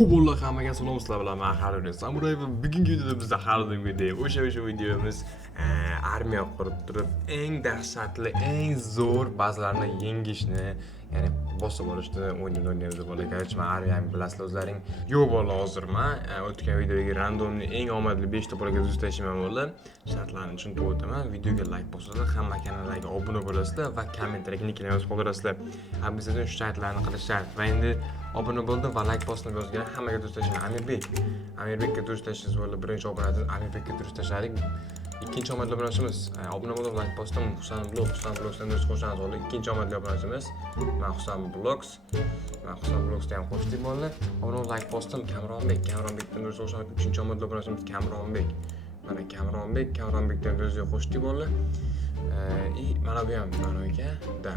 Bugun hammaga salomlar bilan men Harun Samuray va bugungi videoda bizda Harun video. O'sha videomiz armiya qurib turib eng dahshatli, eng zo'r bazalarni yengishni, ya'ni bosib olishni o'ynaymiz bola. Qarchi men armiyani bilasizlar o'zlaring. Yo'q bola hozirman. O'tgan videoga randomli eng omadli 5 ta bolaga do'stlashman bo'ldi. Shartlarni tushuntirib o'taman. Videoga like bosasizlar, hamma kanallarga obuna bo'lasizlar va kommentariyga nickni yozib qoldirasizlar. Bizdan shu shartlarni qilish shart. Va endi obuna bo'ldim va like bosib yozgan hammaga do'stlashman. Amirbekka do'stlashingiz bo'ldi. Birinchi obunachi Amirbekka do'stlashadik. Ikkinchi omadli obunachimiz obuna bo'ldim, like bosdim. Husan Blogsdan do'st qo'shsangiz bo'ldi. Ikkinchi omadli obunachimiz men Husan Blogsda ham qo'shdik bo'ldi. Obuna like bosdim. Kamronbekdan do'st qo'shgan uchinchi omadli obunachimiz Kamronbek. Mana Kamronbekdan do'stga qo'shdik bo'ldi. Mana bu ham manoga,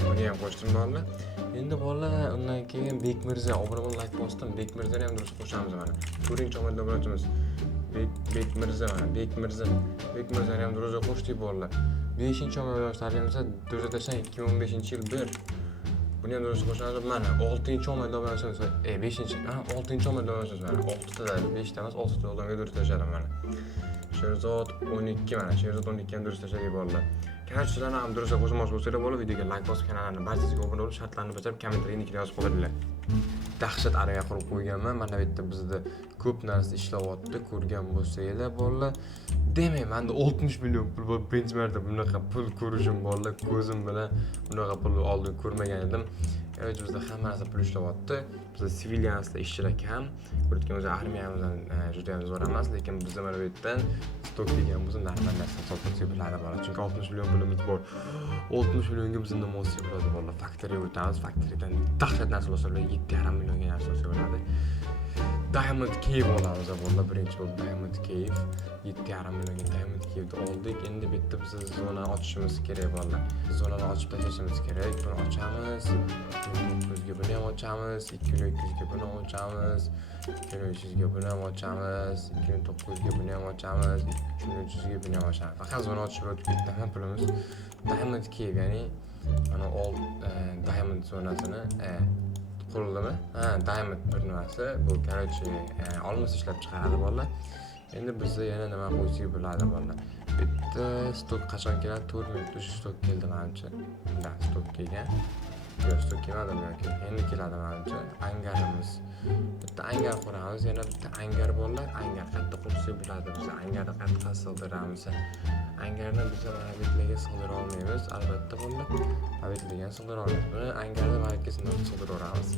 buni ham qo'shdim bo'ldi. Endi bolalar undan keyin Bekmirza obuna bo'lib like bosdim. Bekmirzani ham durust qo'shamiz mana. 4-omadli obunachimiz Bekmirzani ham durust qo'shdik bolalar. 5-omadli obunachimiz Do'zatashan 2015-yil 1. Buni ham durust qo'shamiz mana. 6-omadli obunachimiz 6-omadli obunachimiz mana. 6 ta 5 ta emas, 6 ta odamga durust tashladim mana. Sherzod 12 mana. Sherzod 12 ham durust tashladik bolalar. Sizlarni ham durust qo'shmoqchi bo'lsanglar bo'ladi, videoga like bosib kanallarni barchasiga obuna bo'lib, shartlarni bajarib, kommentariyga nickni yozib qoldiringlar. Dahshat armiya qurib qo'yganman. Mana bu yerda bizda ko'p narsa ishlayapti, ko'rgan bo'lsanglar bolalar. Demak, menda 60 million pul bor. Birinchi marta bunaqa pul ko'rishim bolalar, ko'zim bilan bunaqa pul oldin ko'rmagan edim. Bizda hamma narsa pul ishlayapti. Bizda sivilyanslar ishchilar kam. Ko'rgan o'zi armiyamizdan juda ham zo'r emas, lekin bizda mana bu yerdan stok degan bo'lsa normal narsa sotib bo'ladi bola. Chunki 60 million pulimiz bor. 60 millionga biz nima olsa bo'ladi bola. Faktoriyaga o'tamiz. Faktoriyadan dahshat narsa olsa bo'ladi. 7,5 millionga narsa olsa bo'ladi. Diamond Cave olamiz bola. Birinchi bo'lib Diamond Cave 7,5 millionga Diamond Cave'ni oldik. Endi bu yerda biz zonani ochishimiz kerak bola. Zonani ochib tashlashimiz kerak. Buni ochamiz. 900 ga buni ham ochamiz. 2200 ga buni ham ochamiz. 2300 ga buni ham ochamiz. 2900 ga buni ham ochamiz. 3300 ga buni ham ochamiz. Faqat zona ochib o'tib ketdi pulimiz. Diamond Cave, ya'ni mana Diamond zonasini qurilimi? Diamond bir nimasi. Bu qarchi olmos ishlab chiqaradi bolalar. Endi bizda yana nima qo'ysak bo'ladi bolalar. Bitta stok qachon keladi? 4 minutda shu stok keldi menimcha. Bundan stok kelgan. Yo'q, stok kelmadimi yoki endi keladi menimcha. Angarimiz. Bitta angar quramiz, yana bitta angar bolalar. Angar qayerda qursak bo'ladi? Biz angarni qayerga sig'diramiz? Angarni biz mana bu yerga sig'dira olmaymiz, albatta bolalar. Mana bu yerga sig'dira olmaymiz. Buni angarni markasidan sig'diramiz.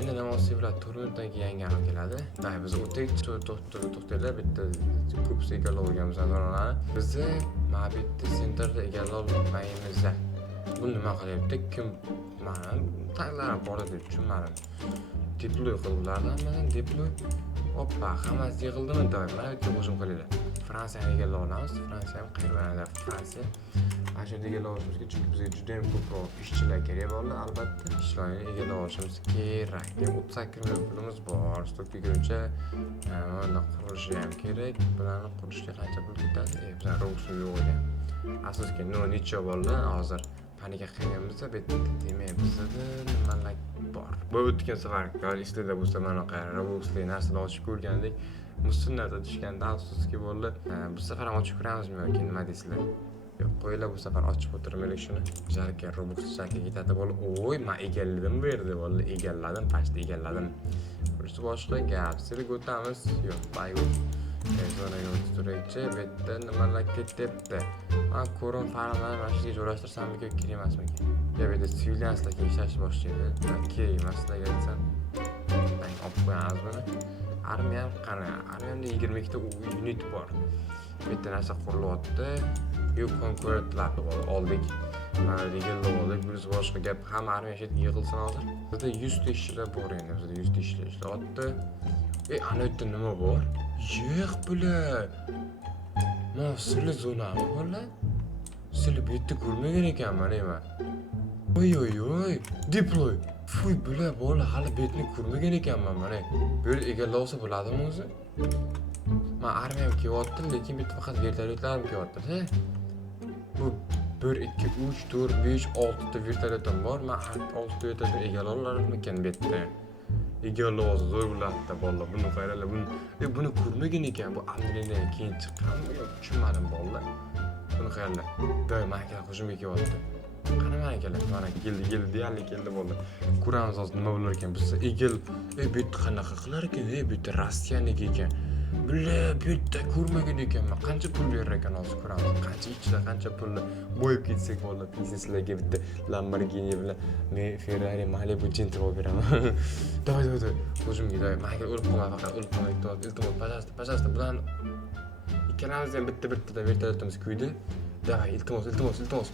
Endi nima olsak bo'ladi? 4 minutdan keyin yangi keladi. Biz o'tdik, to'xtanglar, bitta ko'psa egallab olganmiz zonani. Bizni mana bu yerda sentrda egallab olmaymiz. Bu nima qilyapti? Kim mana taglar bor deb tushunmadim. Deploy qildilarmi? Mana deploy. Hoppa, hammasi yig'ildimi? Mana bu yerga hujum qilinglar. Fransiyani egallab olamiz. Fransiya ham qayerda? Fransiya. Mana shu yerga egallab olishimizga, chunki bizga juda ham ko'proq ishchilar kerak bo'ladi, albatta. Ishlarni egallab olishimiz kerak. 38 million pulimiz bor. Stokka kirguncha mana qurilishi ham kerak. Bularni qurishga qancha pul ketadi? Bizlar ro'yxatda yo'q ekan. Asosiy necha bo'ldi hozir? Panika qilganimizda demak bizda nimalar bor. Bu o'tgan safar istada bo'lsa mana qayerda Robux'li narsalar ochib ko'rgandik. Muslilarda tushganda afsuski bo'ldi. Bu safar ham ochib ko'ramizmi yoki nima deysizlar? Yo'q, qo'yinglar bu safar ochib o'tirmaylik shuni. Jarga Robux shakli ketadi bo'lib, "Voy, men egalladim bu yerda bo'ldi, egalladim, pashta egalladim." Burisi boshqa gap. Sizga o'tamiz. Yo'q, baygut. Zonaga o'tiraychi, bu yerda nimalar ketyapti? Men ko'rim farqlarni mana shu yerga joylashtirsam kerak emasmikan? Bu yerda sivilyanslar ishlash boshlaydi. Kerak emas sizlarga aytsam. Men olib qo'yamiz buni. Armiya qani? Armiyada 22 ta unit bor. Bu yerda narsa qurilyapti. Konkurentlar oldik. Mana egallab oldik. Biz boshqa gap, hamma armiya shu yerga yig'ilsin hozir. Bizda 100 ta ishchilar bor endi. Bizda 100 ta ishchilar ishlayapti. Ana yerda nima bor? Yo'q bular. Mana sirli zonami bular? Sizlar bu yerda ko'rmagan ekanman men. Oy, deploy. Fuy, bular bola hali bu yerni ko'rmagan ekanman mana. Bu yerda egallab olsa bo'ladimi o'zi? Men armiyam kelyapti, lekin bitta faqat vertolyotlarim kelyapti. Bu 1 2 3 4 5 6 ta vertolyotim bor. Men 6 ta vertolyotni egallab olarmikan bu yerda? Egalli ovozi zo'r bo'ladida bolalar. Buni qaranglar, buni ko'rmagan ekan. Bu Amrinadan keyin chiqqanmi yo tushunmadim bolalar. Buni qaranglar. Doim makalar hujumga kelyapti. Qani makalar, mana keldi deyarli keldi bolalar. Ko'ramiz hozir nima bo'lar ekan. Biz egil, bu yerda qanaqa qilar ekan? Bu yerda Rossiyaniki ekan. Bu yerda ko'rmagan ekanman. Qancha pul berar ekan hozir ko'ramiz. Qancha ichida qancha pulni bo'yib ketsak bolalar, bizneslarga bitta Lamborghini bilan men Ferrari, Malibu Gentle beraman. Давай. Hujumga davay. Maka o'lib qolma faqat, o'lib qolma. Iltimos, pожалуйста, bularni ikkalamiz ham bitta vertolyotimiz kuydi. Давай, iltimos.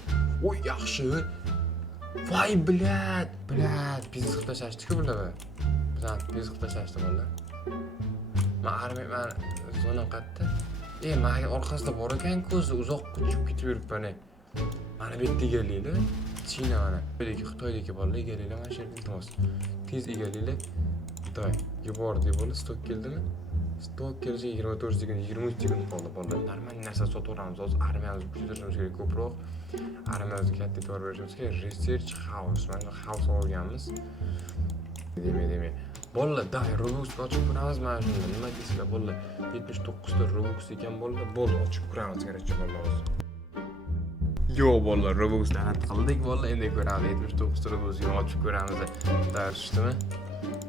Oy, yaxshi. Voy, blad, biznes qilib tashlashdi-ku bular. Bizani biznes qilib tashlashdi bolalar. Men zona qayerda? Maka orqasida bor ekan, ko'zi uzoq uchib ketib yuribman. Mana bu yerda egallaylar. China mana. Xitoydagi bolalar egallaylar, mana shu yerda iltimos. Tez egallaylar. Davay, yubordi bolalar, stok keldimi? Stok kelishi 24 sekund, 23 sekund qoldi bolalar. Normal narsa sotaveramiz. Hozir armiyamizni kuchaytirishimiz kerak ko'proq. Armiyamizga katta e'tibor berishimiz kerak. Research house. Mana house olganmiz. Demak. Bolalar, davay Robux ochib ko'ramiz mana shunda. Nima deysizlar bolalar? 79 ta Robux ekan bolalar. Bo'ldi, ochib ko'ramiz kerakchi bolalar. Yo'q bolalar, Robux tanat qildik bolalar. Endi ko'ramiz 79 ta Robux ochib ko'ramiz. Darshdimi?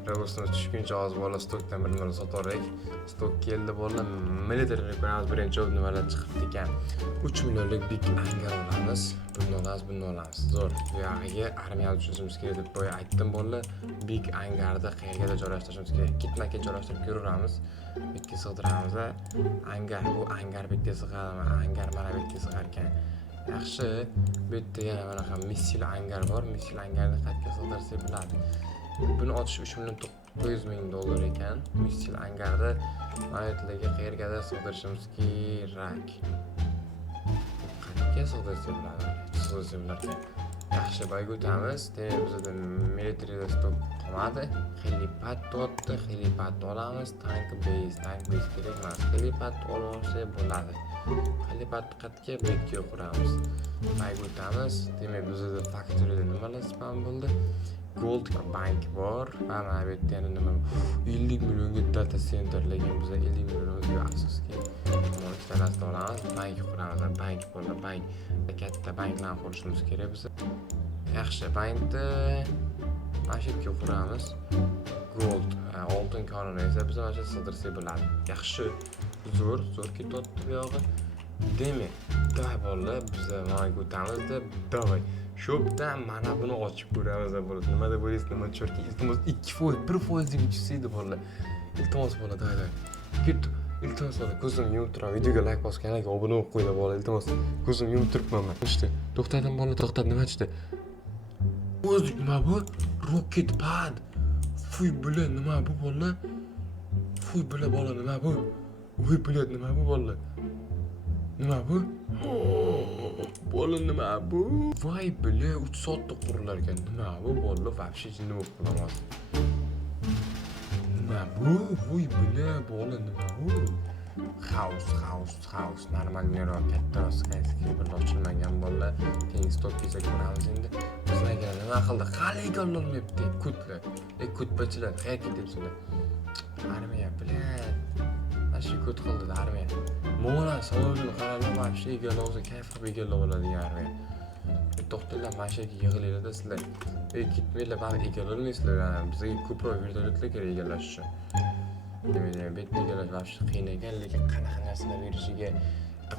Robusimiz tushguncha hozir bolalar stokdan bir nimalar sotaverik. Stok keldi bolalar. Military ko'ramiz, birinchi o'b nimalar chiqibdi ekan. 3 millionlik big hangar olamiz. Buni olamiz. Zo'r. Bu yog'iga armiya tushirishimiz kerak deb boya aytdim bolalar. Big hangarda qayerga joylashtirishimiz kerak. Ketma-ket joylashtirib ko'ramiz. Bitta sig'diramiz. Hangar, bu hangar bitta sig'adi. Hangar mana bitta sig'ar ekan. Yaxshi. Bu yerda yana bunaqa missil hangar bor. Missil hangarni qayerga sig'dirsak bo'ladi. Buni ochish $3,900,000 ekan. Missil hangarda mayotlarga qayergadir sig'dirishimiz kerak. Qayerga sig'dirsak bo'ladi? Yaxshi, boyga o'tamiz. Demak, bizda military stok qolmadi. Helipad olamiz. Tank base kerak emas. Helipad olsa bo'ladi. Helipad qayerga bekga quramiz. Boyga o'tamiz. Demak, bizda factoryda nimalar spam bo'ldi? Gold bank bor. Mana bu yerda yana nima 50 millionga data center lekin biz 50 millionga asosga ishlarni olamiz. Bank quramiz. Bank bo'ldi. Katta banklarni qurishimiz kerak biz. Yaxshi, bankni mana shu yerga quramiz. Gold, oltin konini esa biz mana shu sig'dirsak bo'ladi. Yaxshi, zo'r ketyapti bu yog'i. Demak, davay bolalar, biz mana o'tamiz deb davay. Shopdan mana buni ochib ko'ramiz bo'ladi. Nima deb o'ylaysiz, nima tushirki? Iltimos 2%, 1% deb tushsaydi bolalar. Iltimos bo'ladi, davay. Iltimos bo'ladi. Ko'zim yumib turib, videoga like bosganlarga obuna bo'lib qo'yinglar bolalar. Iltimos, ko'zim yumib turibman men. Ishte, to'xtadim bolalar, to'xtadi. Nima chiqdi? O'zi nima bu? Rocket pad. Fuy bular nima bu bolalar? Fuy bular bolalar nima bu? Voy bular nima bu bolalar? Nima bu? Bola nima bu? Voy bular 3 soatda qurilar ekan. Nima bu bolalar? Вообще jinni bo'lib qolamas. Nima bu? Voy bular bola nima bu? House. Normal mero katta skyscraper bir ochilmagan bolalar. Keyin stok kelsa ko'ramiz endi. Bizlarga nima qildi? Hali egallanmayapti. Kutlar. Kutbachilar, qayerga ketibsizlar? Armiya, blad. Shu kut qildi armiya. Mo'na savolini qaralab вообще egallolsa kayf qilib egallab oladi armiya. To'xtanglar, mashinaga yig'ilinglar sizlar. Ketmanglar, bari egallolmaysizlar. Bizga ko'proq vertolyotlar kerak egallash uchun. Demak, bitta egallash вообще qiyin ekan, lekin qanaqa narsalar berishiga,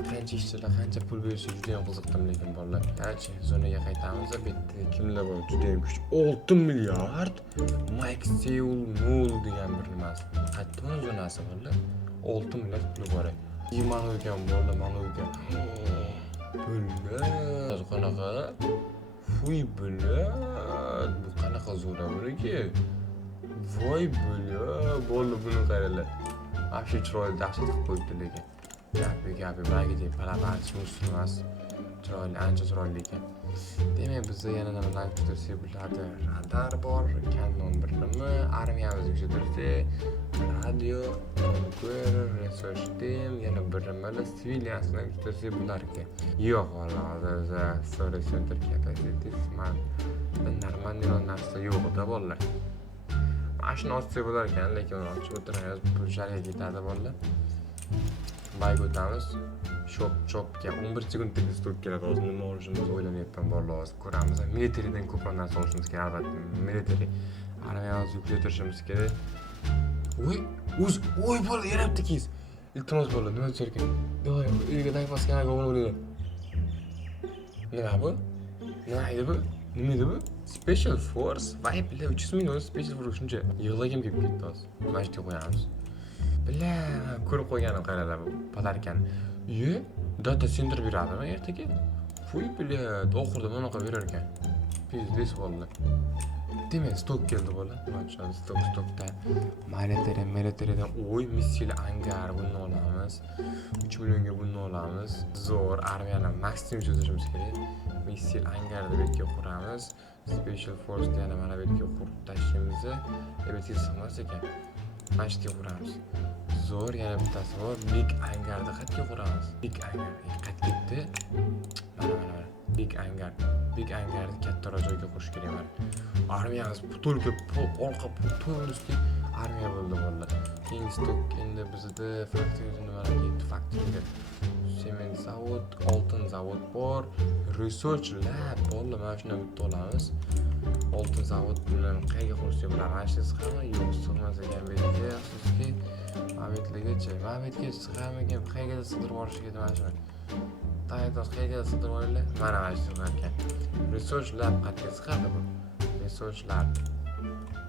qancha ishchilar, qancha pul berishi juda ham qiziqdim lekin bolalar. Qancha zonaga qaytamiz, bitta kimlar bor, juda ham kuch. 6 milliard Max Seul Mall degan bir nimasi. Qayerda zonasi bolalar? 6 milliard pul bor. Mana o'ygan bolalar, mana o'ygan. Pullar qanaqa? Fuy bular. Bu qanaqa zo'ra bo'laki? Voy bular, bolalar buni qaranglar. Вообще chiroyli dahshat qilib qo'yibdi lekin. Gapi bagidek palaparchi muslimas. Chiroyli, ancha chiroyli ekan. Demak, bizda yana nimalarni kutirsak bo'ladi? Radar bor, Canon birlami, armiyamizni kutirsak, radio, Conqueror, Research Team, yana birlamalar, civiliansni kutirsak bo'lar ekan. Yo'q, hozir Storage Center Capacity, Smart, normalniy narsa yo'q-da bolalar. Mashina ochsa bo'lar ekan, lekin uni ochib o'tiramiz, pullarga ketadi bolalar. Bayga o'tamiz. Chopga 11 sekundlik stok keladi. Hozir nima olishimizni o'ylayapman bolalar, hozir ko'ramiz. Militariyadan ko'proq narsa olishimiz kerak albatta. Military armiyamizni kuchaytirishimiz kerak. Voy bola yarabdi keys. Iltimos bola, nima deyarkan? Yo'q, uyga dayfas kanalga obuna bo'ling. Nima bu? Nima edi bu? Nima edi bu? Special Force Vibe 300 million Special Force shuncha yig'lagim kelib ketdi hozir. Mana shu qo'yamiz. Billa, ko'rib qo'yganim qaralar bu podarkan. Data center beradimi ertaga? Fuy bilet, oxirida bunaqa berar ekan. Pizdes bo'ldi. Demak, stok keldi bola. Mana shu stokda militariyadan missile angar buni olamiz. 3 millionga buni olamiz. Zo'r armiyani maksimum cho'zishimiz kerak. Missile angarni bu yerga quramiz. Special Force yana mana bu yerga qurib tashlaymiz. Ebetsiz sig'mas ekan. Mana shu yerga quramiz. Zo'r yana bittasi bor. Big angarni qayerga quramiz? Big angar qayerga ketdi? Mana. Big angarni kattaroq joyga qurish kerak mana. Armiyamiz butulga orqa polностью armiya bo'ldi bolalar. Keyingi stok endi bizda faktoriya nimalarga ketdi? Faktoriya. Sement zavod, oltin zavod bor, research lab bolalar, mana shuni bitta olamiz. Oltin zavod bilan qayerga qurishga bilan ashsiz hamma yo'q, sig'mas ekan bu yerga, afsuski. Mabitligacha sig'amagan, qayerga sig'dirib yuborishga mana shuni. Tayyorlar qayerga sig'dirib olinglar? Mana shu ekan. Research lab qayerga sig'adi bu? Research lab.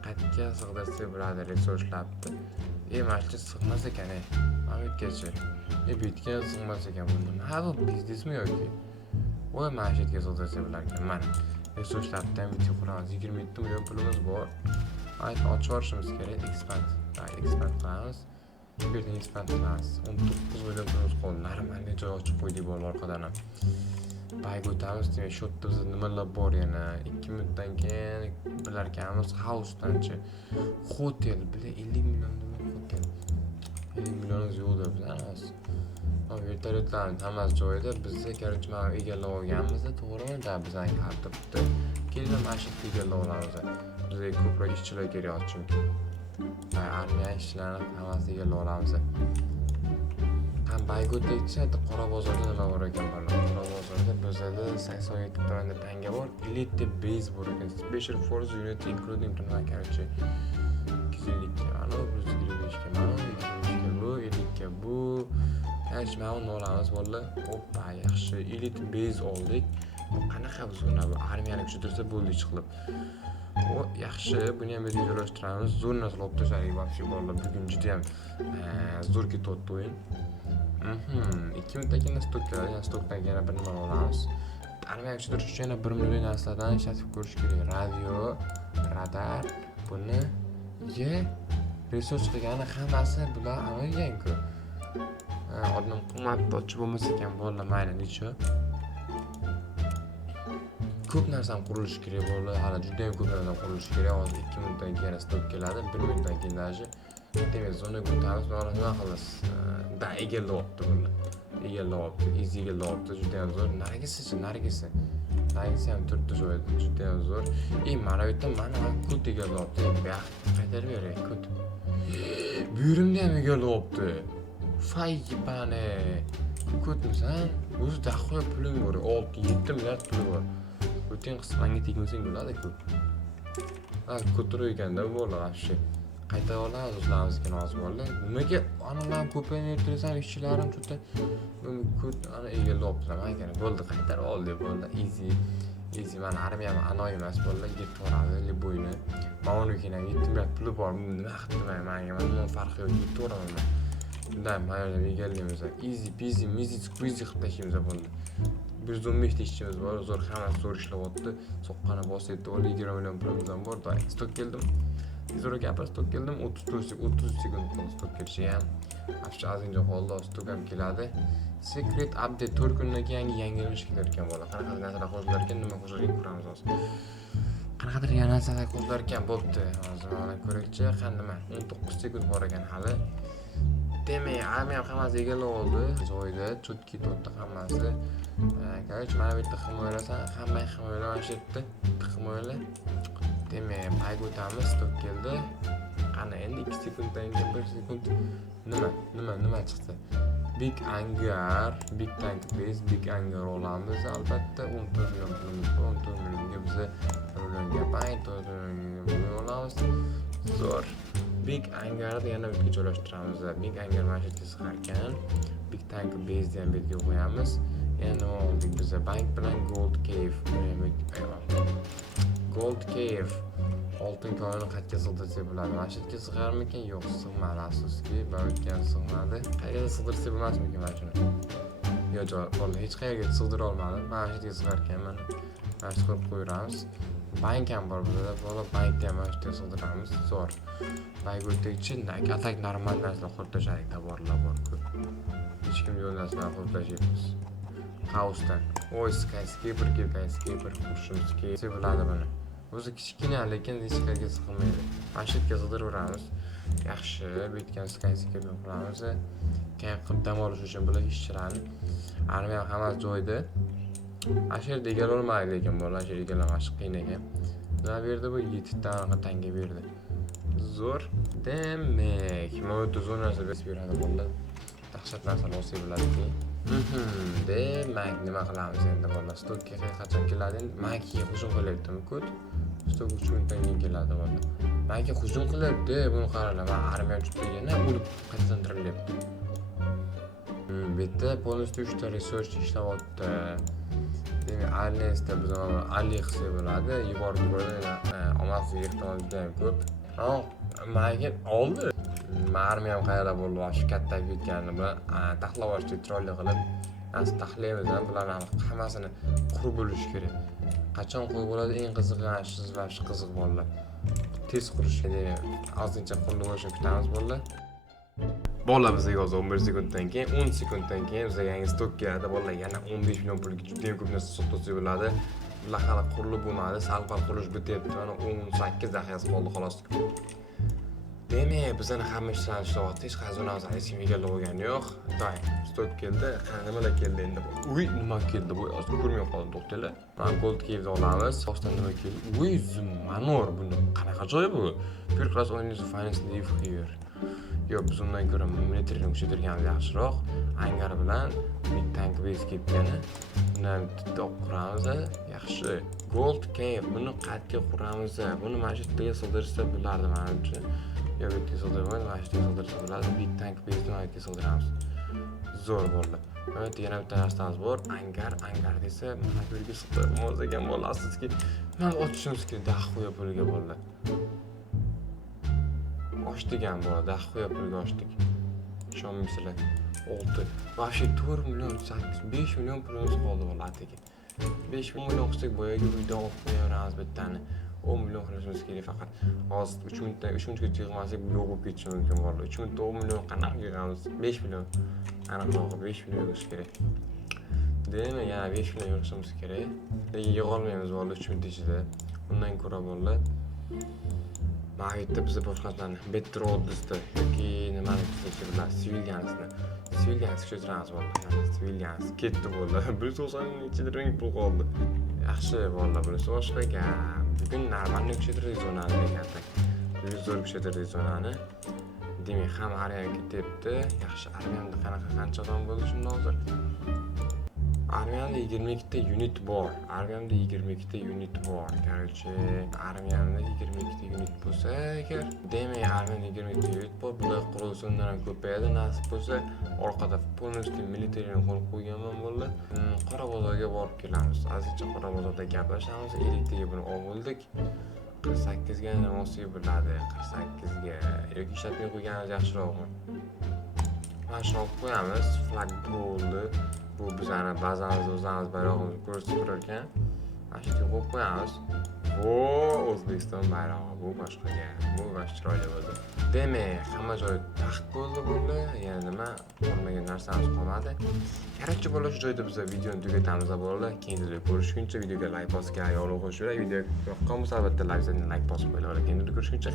Qayerga sig'dirsa bo'ladi research labni? Mana shu sig'mas ekan, Mabitgacha. Bu yerga sig'mas ekan bunda. Ha bu biznesmi yoki? Voy mana shu yerga sig'dirsa bo'lar ekan. Mana research labdan bitta quramiz. 27 million pulimiz bor. Ayt ochib yuborishimiz kerak. Expand qilamiz. Bu yerdan expand qilamiz. 19 million pulimiz qoldi. Normalniy joy ochib qo'ydik bolalar orqadan ham. Bayga o'tamiz. Demak, shu yerda bizda nimalar bor yana? 2 minutdan keyin bilarkanmiz house-danchi. Hotel bile 50 million hotel. 50 millionimiz yo'qda bizamiz. Vertolyotlarning hammasi joyida. Bizga kerak mana egallab olganmiz, to'g'rimi? Da bizdan qartibdi. Kelin mashinani egallab olamiz. Bizga ko'proq ishchilar kerak chunki. Armiya ishlarini hammasi egallab olamiz. Bayga o'taychi, qora bozorda nima bor ekan bolalar? Qora bozorda bizda 87 tonna tanga bor. Elite base bor ekan. Special Force unit including nima kerakchi? 250 ana bu elitga bu Qancha ma'lum olamiz bolalar. Hoppa, yaxshi. Elite base oldik. Bu qanaqa zona bu? Armiyani kuchaytirsa bo'ldi chiqib. Yaxshi, buni ham yerga joylashtiramiz. Zo'r narsa olib tashladik вообще bolalar. Bugun juda ham zo'r ketayapti o'yin. 2 minutdan keyin stok keladi. Yana stokdan yana bir nima olamiz. Armiya kuchaytirish uchun yana 1 million narsalardan ishlatib ko'rish kerak. Radio, radar, buni research qilgani hammasi bular amalgan-ku. Odam qimmatli ochib bo'lmasa ekan bolalar, mayli necha. Ko'p narsani qurilishi kerak bolalar, hali juda ham ko'p narsa qurilishi kerak. Hozir 2 minutdan keyin stok keladi, 1 minutdan keyin dashi. Demak, zonaga o'tamiz, mana nima qilamiz? Da egallayapti bular. Egallayapti, easy egallayapti, juda ham zo'r. Nargisi ham turibdi joyida, juda ham zo'r. Mana bu yerda mana kut egallayapti. Qaytarib beray, kut. Bu yerimda ham egallayapti. Faygipane kutmisan? O'zi daxoy puling bor, 6-7 milliard puli bor. O'tgan qismanga tegmasang bo'ladi-ku. Ko'tarib ekanda bolalar afshi. Qayta olamiz o'zlarimizga hozir bolalar. Nimaga analar ko'paytirsan ishchilarim juda ana egallayaptilar ekan. Bo'ldi, qaytarib oldik bolalar. Easy mana armiyam anoy emas bolalar, yetib boradi Liboyni. Mana uniki ham 7 milliard puli bor. Nima qildim menga farqi yo'q, yetib boraman. Bundan mayli egallaymiz. Easy peasy, mizi squeezy qilib tashlaymiz bo'ldi. 115 ta ishchimiz bor, zo'r hammasi zo'r ishlayapti. Soqqani bosyapti, 20 million pulimiz ham bor. Stok keldim. Zo'r gapir, stok keldim. 30 sekund qoldi stok kelishi ham. Afsuski ozgincha qoldi, stok ham keladi. Secret update 4 kundan keyin yangilanish kelar ekan bola. Qanaqa narsalar qo'shilar ekan, nima qo'shilgan ko'ramiz hozir. Qanaqadir yana narsalar qo'shilar ekan, bo'pti. Hozir mana ko'rakchi, qanday 19 sekund bor ekan hali. Demak, armiya hammasi egallab oldi. Joyida chutki to'tdi hammasi. Короче, mana bu yerda himoyalasan, hamma himoyalash yerda himoyala. Demak, bayga o'tamiz, stok keldi. qani endi 2 sekunddan keyin 1 sekund nima chiqdi? Big Angar, Big Tank Base, Big Angar olamiz albatta 14 million pulimiz bor. 14 millionga biza to'langan payt olamiz. Zo'r. Big Angarni yana bitga joylashtiramiz. Big Angar mana shu yerga sig'arkan. Big Tank Base'ni ham bitga qo'yamiz. Endi oldik biza bank bilan Gold Cave. Gold Cave oltin konini qayerga sig'dirsa bo'ladi? Mana shu yerga sig'armikan? Yo'q, sig'madi afsuski. Balkim sig'madi. Qayerga sig'dirsa bo'lmasmikan mana shuni? Yo'q, bo'ldi. Hech qayerga sig'dira olmadim. Mana shu yerga sig'arkan mana. Mana shu qilib qo'yamiz. Bank ham bor bizda. Bola bankni ham mana shu yerga sig'diramiz. Zo'r. Bank o'tdikchi, atak normal narsalar qo'rqitishadi, tovarlar bor ko'p. Hech kim yo'l narsalar qo'rqitashyapmiz. House'dan. Oy, skyscraper kurshimski. Seviladi buni. O'zi kichkina, lekin hech qayerga sig'maydi. Mana shu yerga sig'diraveramiz. Yaxshi, bitgan skyscraper qilamiz. Keyin qilib dam olish uchun bular ishchilarni. Armiya ham hammasi joyda. Mana shu yerda egalolmaydi lekin bolalar shu egallamash qiyin ekan. Nima berdi bu? 7 ta tanga berdi. Zo'r. Demak, mo'yda zo'r narsa beradi bolalar. Dahshat narsalar olsa bo'ladi-ku. Demak, nima qilamiz endi bolalar? Stokka qachon keladi? Makiga hujum qilyaptimi kod? Stok 3 minutdan keyin keladi bolalar. Makiga hujum qilyapti, buni qaranglar. Men armiya uchtigina o'lib qaytadan tirilyapti. Bu yerda polностью 3 ta research ishlayapti. Demak, Alliance'da biz Ali qilsa bo'ladi. Yuborib qo'yadi. Omadsiz ehtimol juda ham ko'p. Maga oldi. Armiya ham qayerda bo'ldi? Shu katta ketganini bilan taxlavashni trolli qilib, asli taxlaymiz ham bularni hammasini qurib bo'lish kerak. Qachon qurib bo'ladi? Eng qizig'i va shu qiziq bolalar. Tez qurishga ozgincha qurib bo'lishni kutamiz bolalar. Bolalar bizga hozir 11 sekunddan keyin, 10 sekunddan keyin bizga yangi stok keladi bolalar. Yana 15 million pulga juda ham ko'p narsa sotsa bo'ladi. Bular hali qurilib bo'lmadi, salqin qurish bityapti. Mana 18 daqiqasi qoldi xolos. Demak, bizning hamma ishlarni ishlayapti. Hech qaysi o'zimiz hech kim egallab olgani yo'q. Doy, stok keldi. Nimalar keldi endi? Uy, nima keldi? Bu hozir ko'rmay qoldim, to'xtanglar. Mana Gold Cave'ni olamiz. So'zdan nima keldi? Uy, manor buni. Qanaqa joy bu? First class only finance live here. Yo'q, biz undan ko'ra militarini kuchaytirganimiz yaxshiroq. Angar bilan Big Tank Base ketgani. Buni bitta quramiz. Yaxshi. Gold Cave buni qayerga quramiz? Buni mana shu yerga sig'dirsa bo'lardi menimcha. Yo'q, bitta sig'dirmaydi, mana shu yerga sig'dirsa bo'ladi. Big Tank Base'ni mana yerga sig'diramiz. Zo'r bo'ldi. Mana yana bitta narsamiz bor. Angar desa, mana bu yerga sig'dirmoz ekan bo'lasizki. Men ochishimiz kerak, daxoya pulga bo'ldi. Ochdik ham bo'ladi, daxoya pulga ochdik. Ishonmaysizlar. 6. Vaqti 4 million 5 million pulimiz qoldi bo'ladi. 5 million qilsak boyaga uyda olib qo'yaveramiz bittani. 10 million qilishimiz kerak faqat. Hozir 3 minutga yig'masak yo'q bo'lib ketishi mumkin bo'ladi. 3 minutda 10 million qanaqa yig'amiz? 5 million. Aniqroq 5 million yig'ish kerak. Demak, yana 5 million yig'ishimiz kerak. Lekin yig'a olmaymiz bo'ldi 3 minut ichida. Undan ko'ra bo'ldi. Mana yerda biz boshqalarni Betrold'da yoki nimani ko'rsatishlar, Civilians ko'rsatamiz bo'ldi. Civilians ketdi bo'ldi. 190 ichida ring pul qoldi. Yaxshi bo'ldi, bunisi boshqa gap. Bugun normalni kuchaytirdik zonani degandik. Zo'r kuchaytirdik zonani. Demak, ham armiya ketyapti. Yaxshi, armiyamda qancha odam bo'ldi shunda hozir? Armiyamda 22 ta unit bor. Armiyamda 22 ta unit bor. Короче, armiyamda 22 ta unit bo'lsa agar, demak, armiyamda 22 ta unit bor. Bular qurilsa undan ham ko'payadi. Nasib bo'lsa, orqada полностью militarini qo'yib qo'yganman bo'ldi. Qora bozorga borib kelamiz. Azizcha qora bozorda gaplashamiz. 50 taga buni oldik. 48 ga nima olsak bo'ladi? 48 ga yoki ishlatmay qo'yganimiz yaxshiroqmi? Mana shuni olib qo'yamiz. Flag bo'ldi. Bu bizning bazamiz, o'zimiz bayrog'imizni ko'rsatib turar ekan. Mana shu yerga qo'yib qo'yamiz. Bu O'zbekiston bayrog'i, bu boshqa gap. Bu boshqa chiroyli bo'ldi. Demak, hamma joy taxt bo'ldi. Yana nima qolmagan narsamiz qolmadi. Короче, bo'la shu joyda biz videoni tugatamiz bo'ldi. Keyingi videoda ko'rishguncha videoga like bosgan, yo'l qo'shinglar. Video yoqqan bo'lsa albatta like bosib qo'yinglar. Keyingi videoda ko'rishguncha